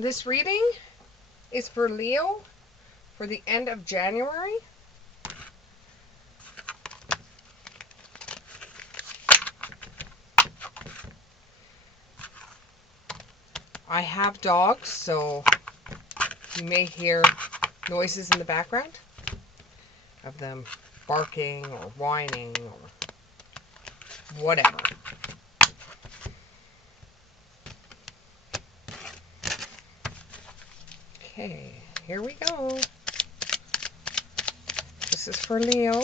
This reading is for Leo for the end of January. I have dogs, so you may hear noises in the background of them barking or whining or whatever. Okay, here we go. This is for Leo.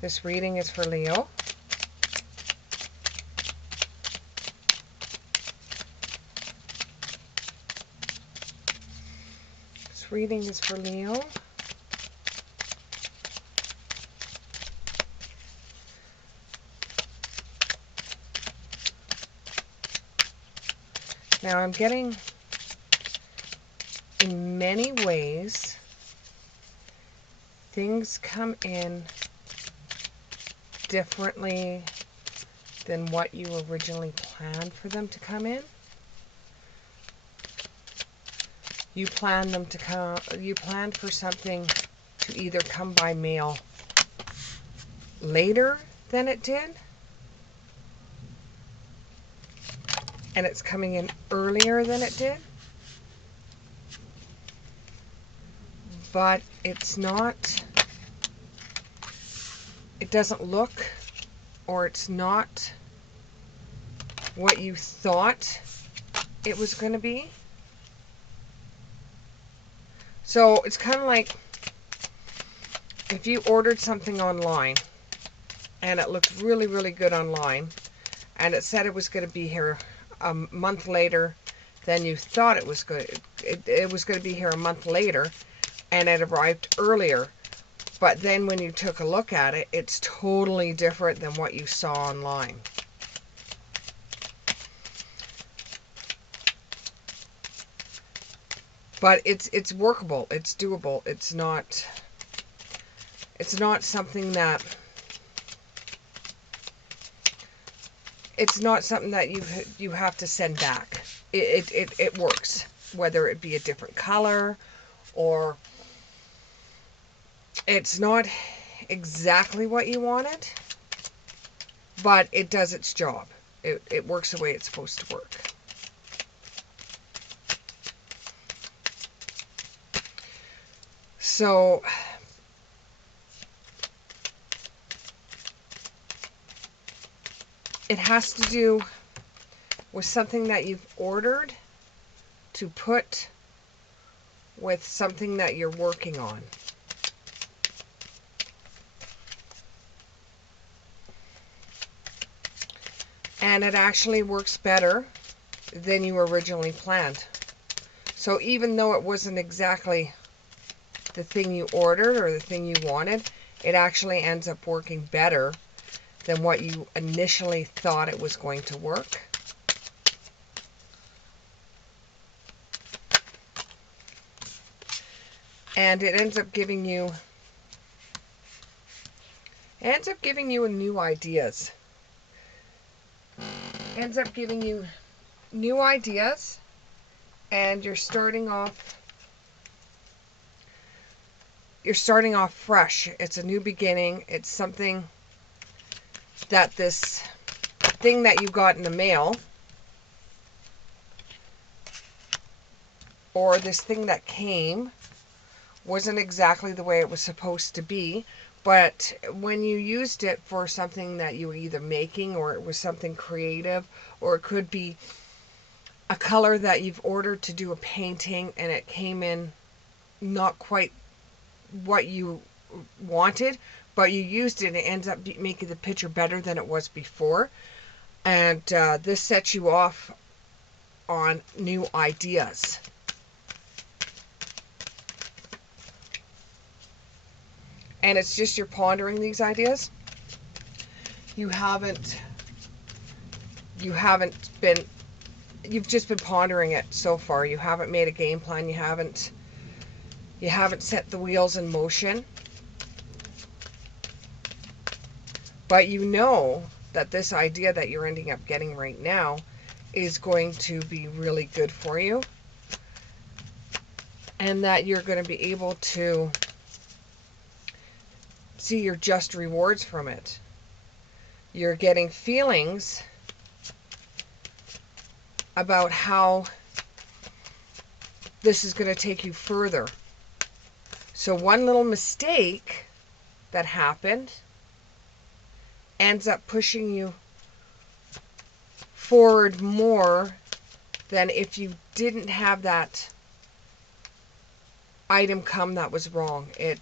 This reading is for Leo. This reading is for Leo. Now I'm getting, in many ways, things come in differently than what you originally planned for them to come in. You planned them to come, you planned for something to either come by mail later than it did, and it's coming in earlier than it did, but it's not, it doesn't look, or it's not what you thought it was going to be. So it's kind of like if you ordered something online and it looked really, really good online, and it said it was going to be here a month later than you thought it was going. It was going to be here a month later, and it arrived earlier. But then when you took a look at it, it's totally different than what you saw online. But it's workable. It's doable. It's not something that, it's not something that you have to send back. It works, whether it be a different color, or it's not exactly what you wanted, but it does its job. It works the way it's supposed to work. So it has to do with something that you've ordered to put with something that you're working on. And it actually works better than you originally planned. So even though it wasn't exactly the thing you ordered or the thing you wanted, it actually ends up working better than what you initially thought it was going to work. And it ends up giving you new ideas. Ends up giving you new ideas, and you're starting off fresh. It's a new beginning. It's something that this thing that you got in the mail, or this thing that came, wasn't exactly the way it was supposed to be. But when you used it for something that you were either making, or it was something creative, or it could be a color that you've ordered to do a painting and it came in not quite what you wanted, but you used it and it ends up making the picture better than it was before. And this sets you off on new ideas. And it's just you're pondering these ideas. You've just been pondering it so far. You haven't made a game plan. You haven't set the wheels in motion. But you know that this idea that you're ending up getting right now is going to be really good for you, and that you're going to be able to see your just rewards from it. You're getting feelings about how this is going to take you further. So one little mistake that happened ends up pushing you forward more than if you didn't have that item come that was wrong. It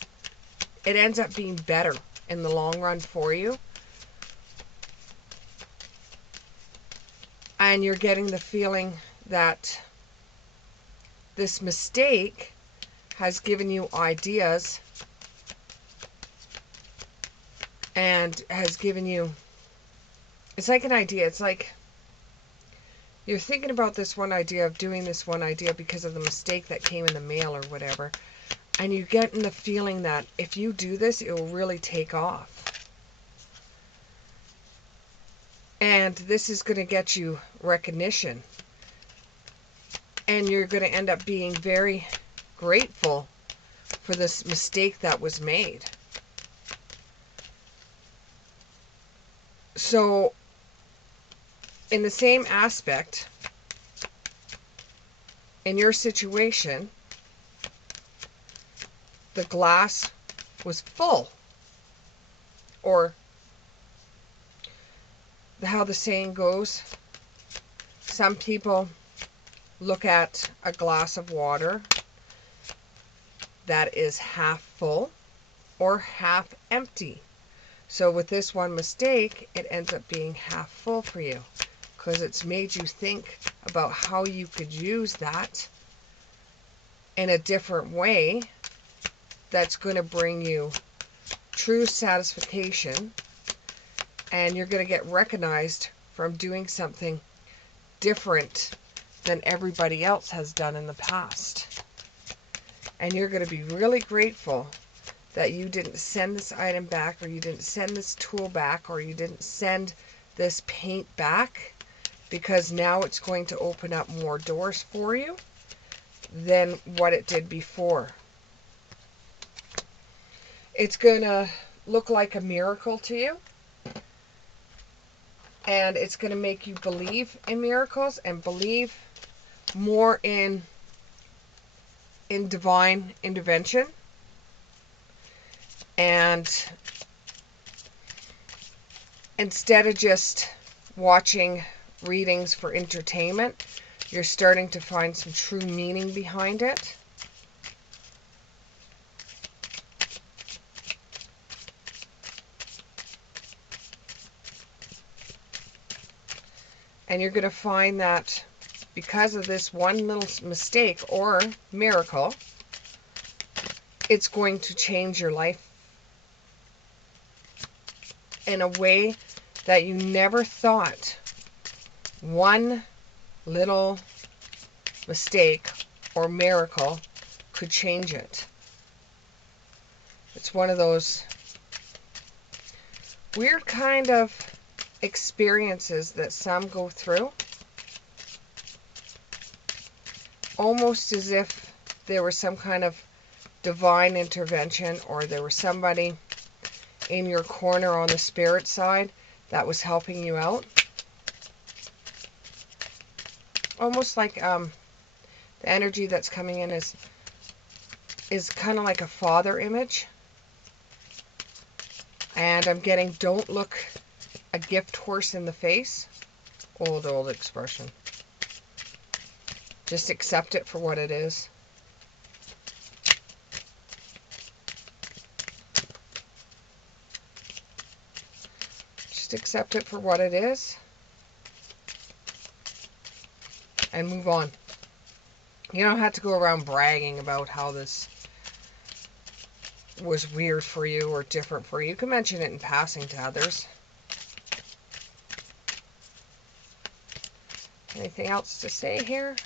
ends up being better in the long run for you. And you're getting the feeling that this mistake has given you ideas and has given you, it's like an idea. It's like you're thinking about this one idea of doing this one idea because of the mistake that came in the mail or whatever. And you're getting the feeling that if you do this, it will really take off. And this is going to get you recognition. And you're going to end up being very grateful for this mistake that was made. So, in the same aspect, in your situation, the glass was full. Or how the saying goes, some people look at a glass of water that is half full or half empty. So with this one mistake, it ends up being half full for you, because it's made you think about how you could use that in a different way that's going to bring you true satisfaction, and you're going to get recognized from doing something different than everybody else has done in the past. And you're going to be really grateful that you didn't send this item back, or you didn't send this tool back, or you didn't send this paint back, because now it's going to open up more doors for you than what it did before. It's going to look like a miracle to you, and it's going to make you believe in miracles and believe more in divine intervention. And instead of just watching readings for entertainment, you're starting to find some true meaning behind it. And you're going to find that because of this one little mistake or miracle, it's going to change your life in a way that you never thought one little mistake or miracle could change it. It's one of those weird kind of experiences that some go through, almost as if there was some kind of divine intervention, or there was somebody in your corner on the spirit side that was helping you out. Almost like the energy that's coming in is kind of like a father image. And I'm getting, don't look a gift horse in the face. Old expression. Just accept it for what it is. Just accept it for what it is and move on. You don't have to go around bragging about how this was weird for you or different for you. You can mention it in passing to others. Anything else to say here?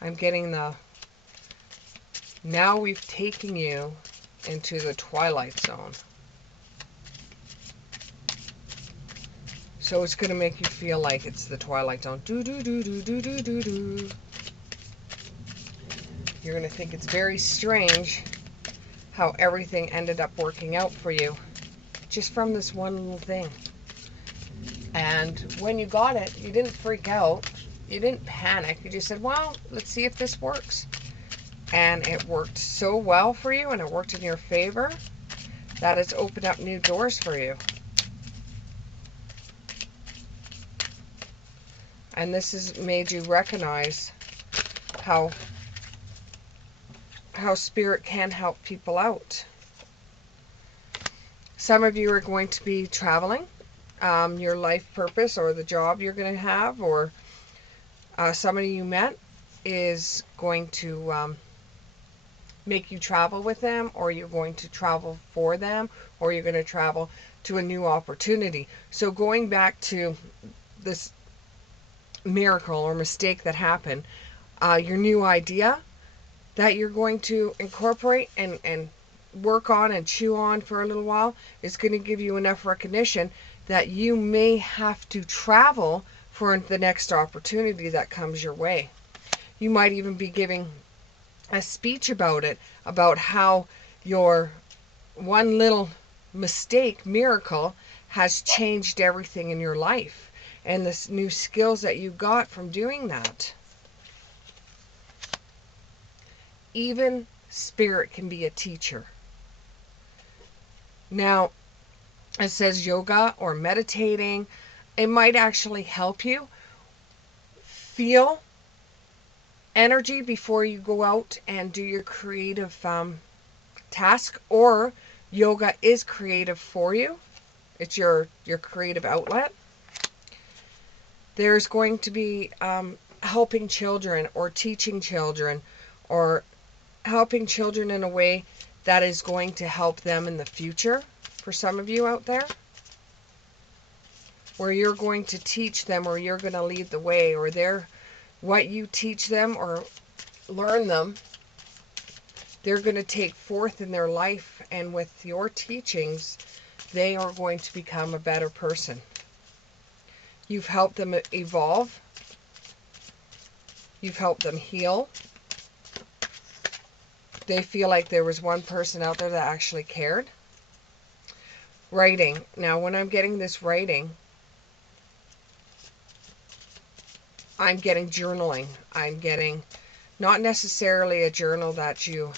I'm getting the, now we've taken you into the twilight zone. So it's going to make you feel like it's the Twilight Zone. Do, do, do, do, do, do, do, do. You're going to think it's very strange how everything ended up working out for you just from this one little thing. And when you got it, you didn't freak out. You didn't panic. You just said, well, let's see if this works. And it worked so well for you, and it worked in your favor, that it's opened up new doors for you. And this has made you recognize how spirit can help people out. Some of you are going to be traveling, your life purpose or the job you're going to have, or somebody you met is going to make you travel with them, or you're going to travel for them, or you're going to travel to a new opportunity. So going back to this miracle or mistake that happened, your new idea that you're going to incorporate and work on and chew on for a little while is going to give you enough recognition that you may have to travel for the next opportunity that comes your way. You might even be giving a speech about it, about how your one little mistake, miracle, has changed everything in your life, and the new skills that you got from doing that. Even spirit can be a teacher. Now, it says yoga or meditating. It might actually help you feel energy before you go out and do your creative task, or yoga is creative for you. It's your creative outlet. There's going to be helping children or teaching children or helping children in a way that is going to help them in the future. For some of you out there, where you're going to teach them, or you're going to lead the way, or what you teach them or learn them, they're going to take forth in their life, and with your teachings, they are going to become a better person. You've helped them evolve. You've helped them heal. They feel like there was one person out there that actually cared. Writing. Now, when I'm getting this writing, I'm getting journaling. I'm getting not necessarily a journal that you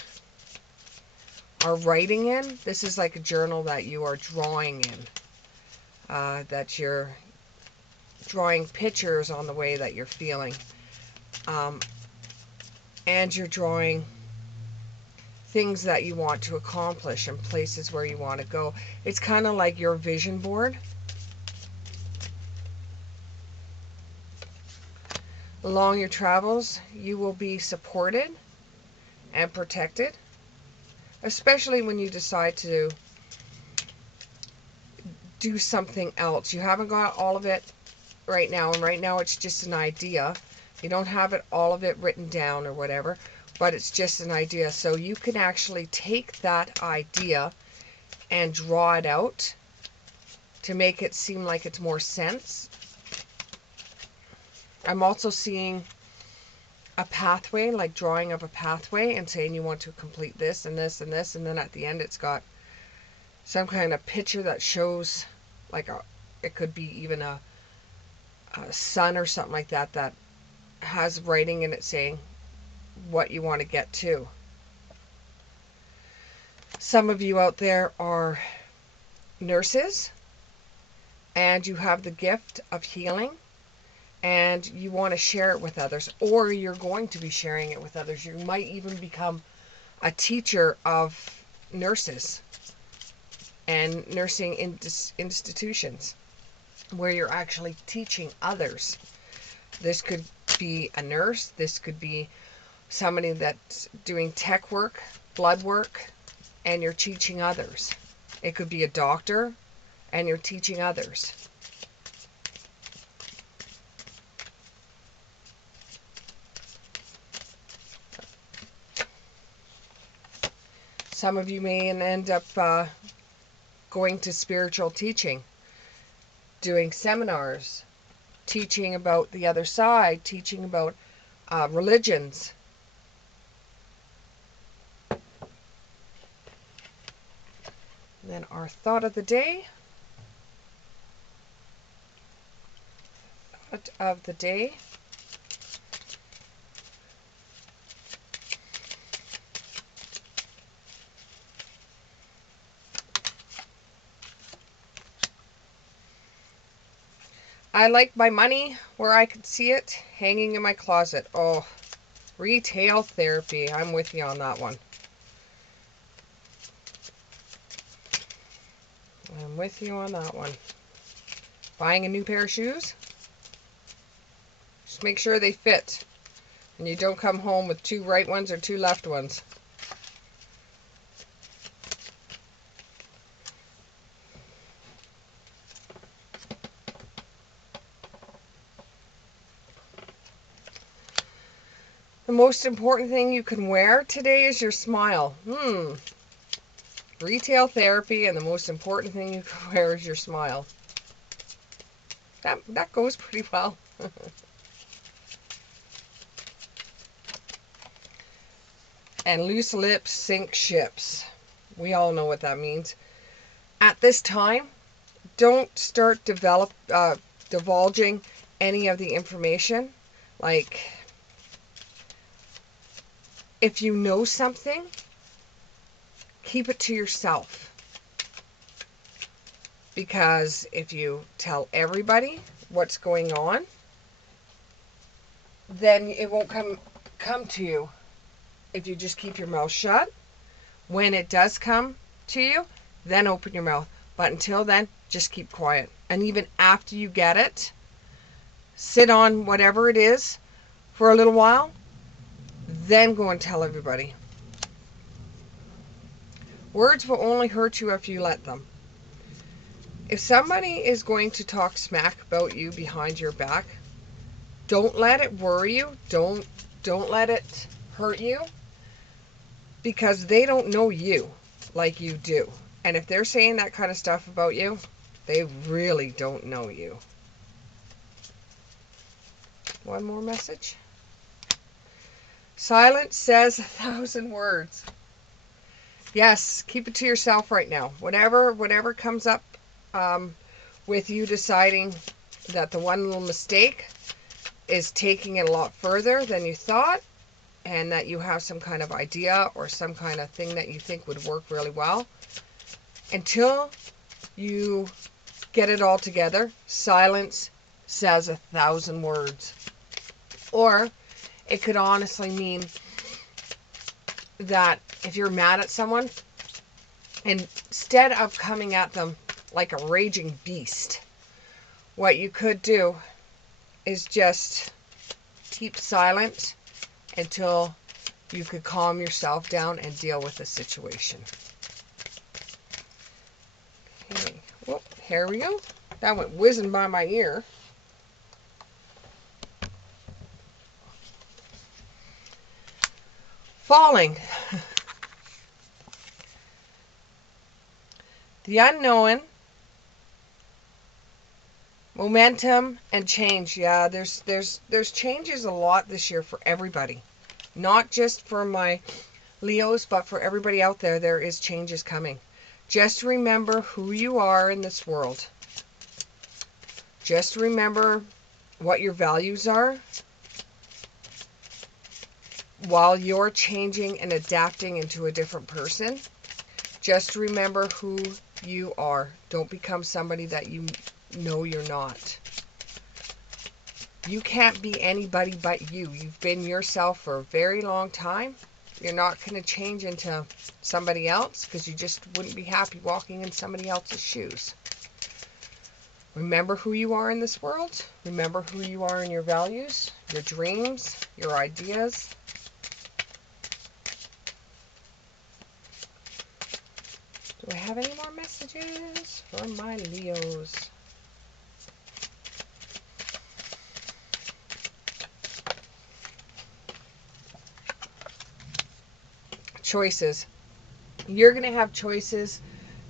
are writing in. This is like a journal that you are drawing in. That you're drawing pictures on the way that you're feeling. And you're drawing things that you want to accomplish and places where you want to go. It's kind of like your vision board. Along your travels, you will be supported and protected, especially when you decide to do something else. You haven't got all of it right now, and right now it's just an idea. You don't have all of it written down or whatever, but it's just an idea. So you can actually take that idea and draw it out to make it seem like it's more sense. I'm also seeing a pathway, like drawing of a pathway and saying you want to complete this and this and this, and then at the end it's got some kind of picture that shows, like it could be even a sun or something like that, that has writing in it saying what you want to get to. Some of you out there are nurses, and you have the gift of healing, and you want to share it with others, or you're going to be sharing it with others. You might even become a teacher of nurses and nursing institutions, where you're actually teaching others. This could be a nurse. This could be somebody that's doing tech work, blood work, and you're teaching others. It could be a doctor, and you're teaching others. Some of you may end up going to spiritual teaching, doing seminars, teaching about the other side, teaching about religions. And then our thought of the day. Thought of the day. I like my money where I could see it, hanging in my closet. Oh, retail therapy. I'm with you on that one. I'm with you on that one. Buying a new pair of shoes? Just make sure they fit. And you don't come home with 2 right ones or 2 left ones. The most important thing you can wear today is your smile. Retail therapy, and the most important thing you can wear is your smile. That goes pretty well. And loose lips sink ships. We all know what that means. At this time, don't start divulging any of the information. Like, if you know something, keep it to yourself. Because if you tell everybody what's going on, then it won't come to you. If you just keep your mouth shut, when it does come to you, then open your mouth. But until then, just keep quiet. And even after you get it, sit on whatever it is for a little while, then go and tell everybody. Words will only hurt you if you let them. If somebody is going to talk smack about you behind your back, don't let it worry you. Don't let it hurt you, because they don't know you like you do. And if they're saying that kind of stuff about you, they really don't know you. One more message. Silence says 1,000 words. Yes, keep it to yourself right now. Whatever comes up with you deciding that the one little mistake is taking it a lot further than you thought, and that you have some kind of idea or some kind of thing that you think would work really well, until you get it all together, silence says 1,000 words. Or it could honestly mean that if you're mad at someone, instead of coming at them like a raging beast, what you could do is just keep silent until you could calm yourself down and deal with the situation. Okay. Whoop, here we go. That went whizzing by my ear. Falling. The unknown, momentum, and change. Yeah, there's changes a lot this year for everybody. Not just for my Leos, but for everybody out there. There is changes coming. Just remember who you are in this world. Just remember what your values are while you're changing and adapting into a different person. Just remember who you are. Don't become somebody that you know you're not. You can't be anybody but you. You've been yourself for a very long time. You're not going to change into somebody else, because you just wouldn't be happy walking in somebody else's shoes. Remember who you are in this world. Remember who you are in your values, your dreams, your ideas. Do I have any more messages from my Leos? Choices. You're going to have choices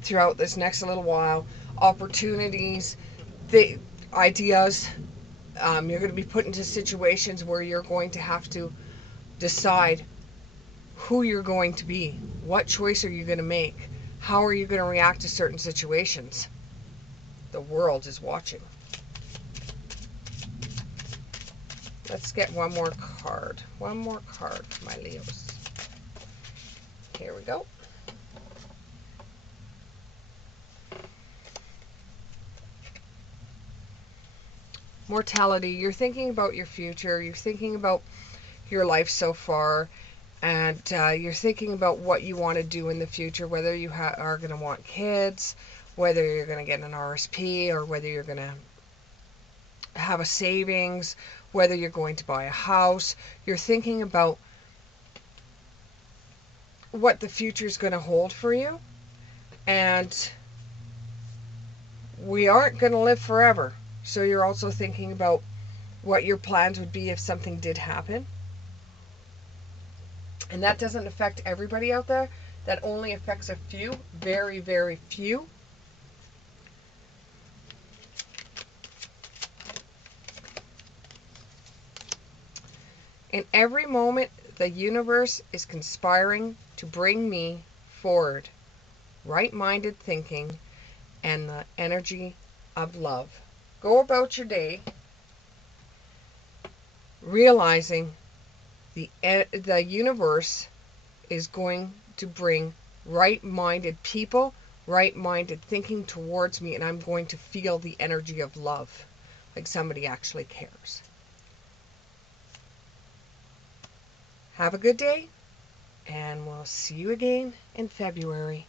throughout this next little while. Opportunities the ideas. You're going to be put into situations where you're going to have to decide who you're going to be. What choice are you going to make? How are you going to react to certain situations? The world is watching. Let's get one more card. One more card for my Leos. Here we go. Mortality. You're thinking about your future. You're thinking about your life so far. And you're thinking about what you want to do in the future, whether you are going to want kids, whether you're going to get an RSP, or whether you're going to have a savings, whether you're going to buy a house. You're thinking about what the future is going to hold for you. And we aren't going to live forever. So you're also thinking about what your plans would be if something did happen. And that doesn't affect everybody out there. That only affects a few, very, very few. In every moment, the universe is conspiring to bring me forward. Right-minded thinking and the energy of love. Go about your day realizing the universe is going to bring right-minded people, right-minded thinking towards me, and I'm going to feel the energy of love, like somebody actually cares. Have a good day, and we'll see you again in February.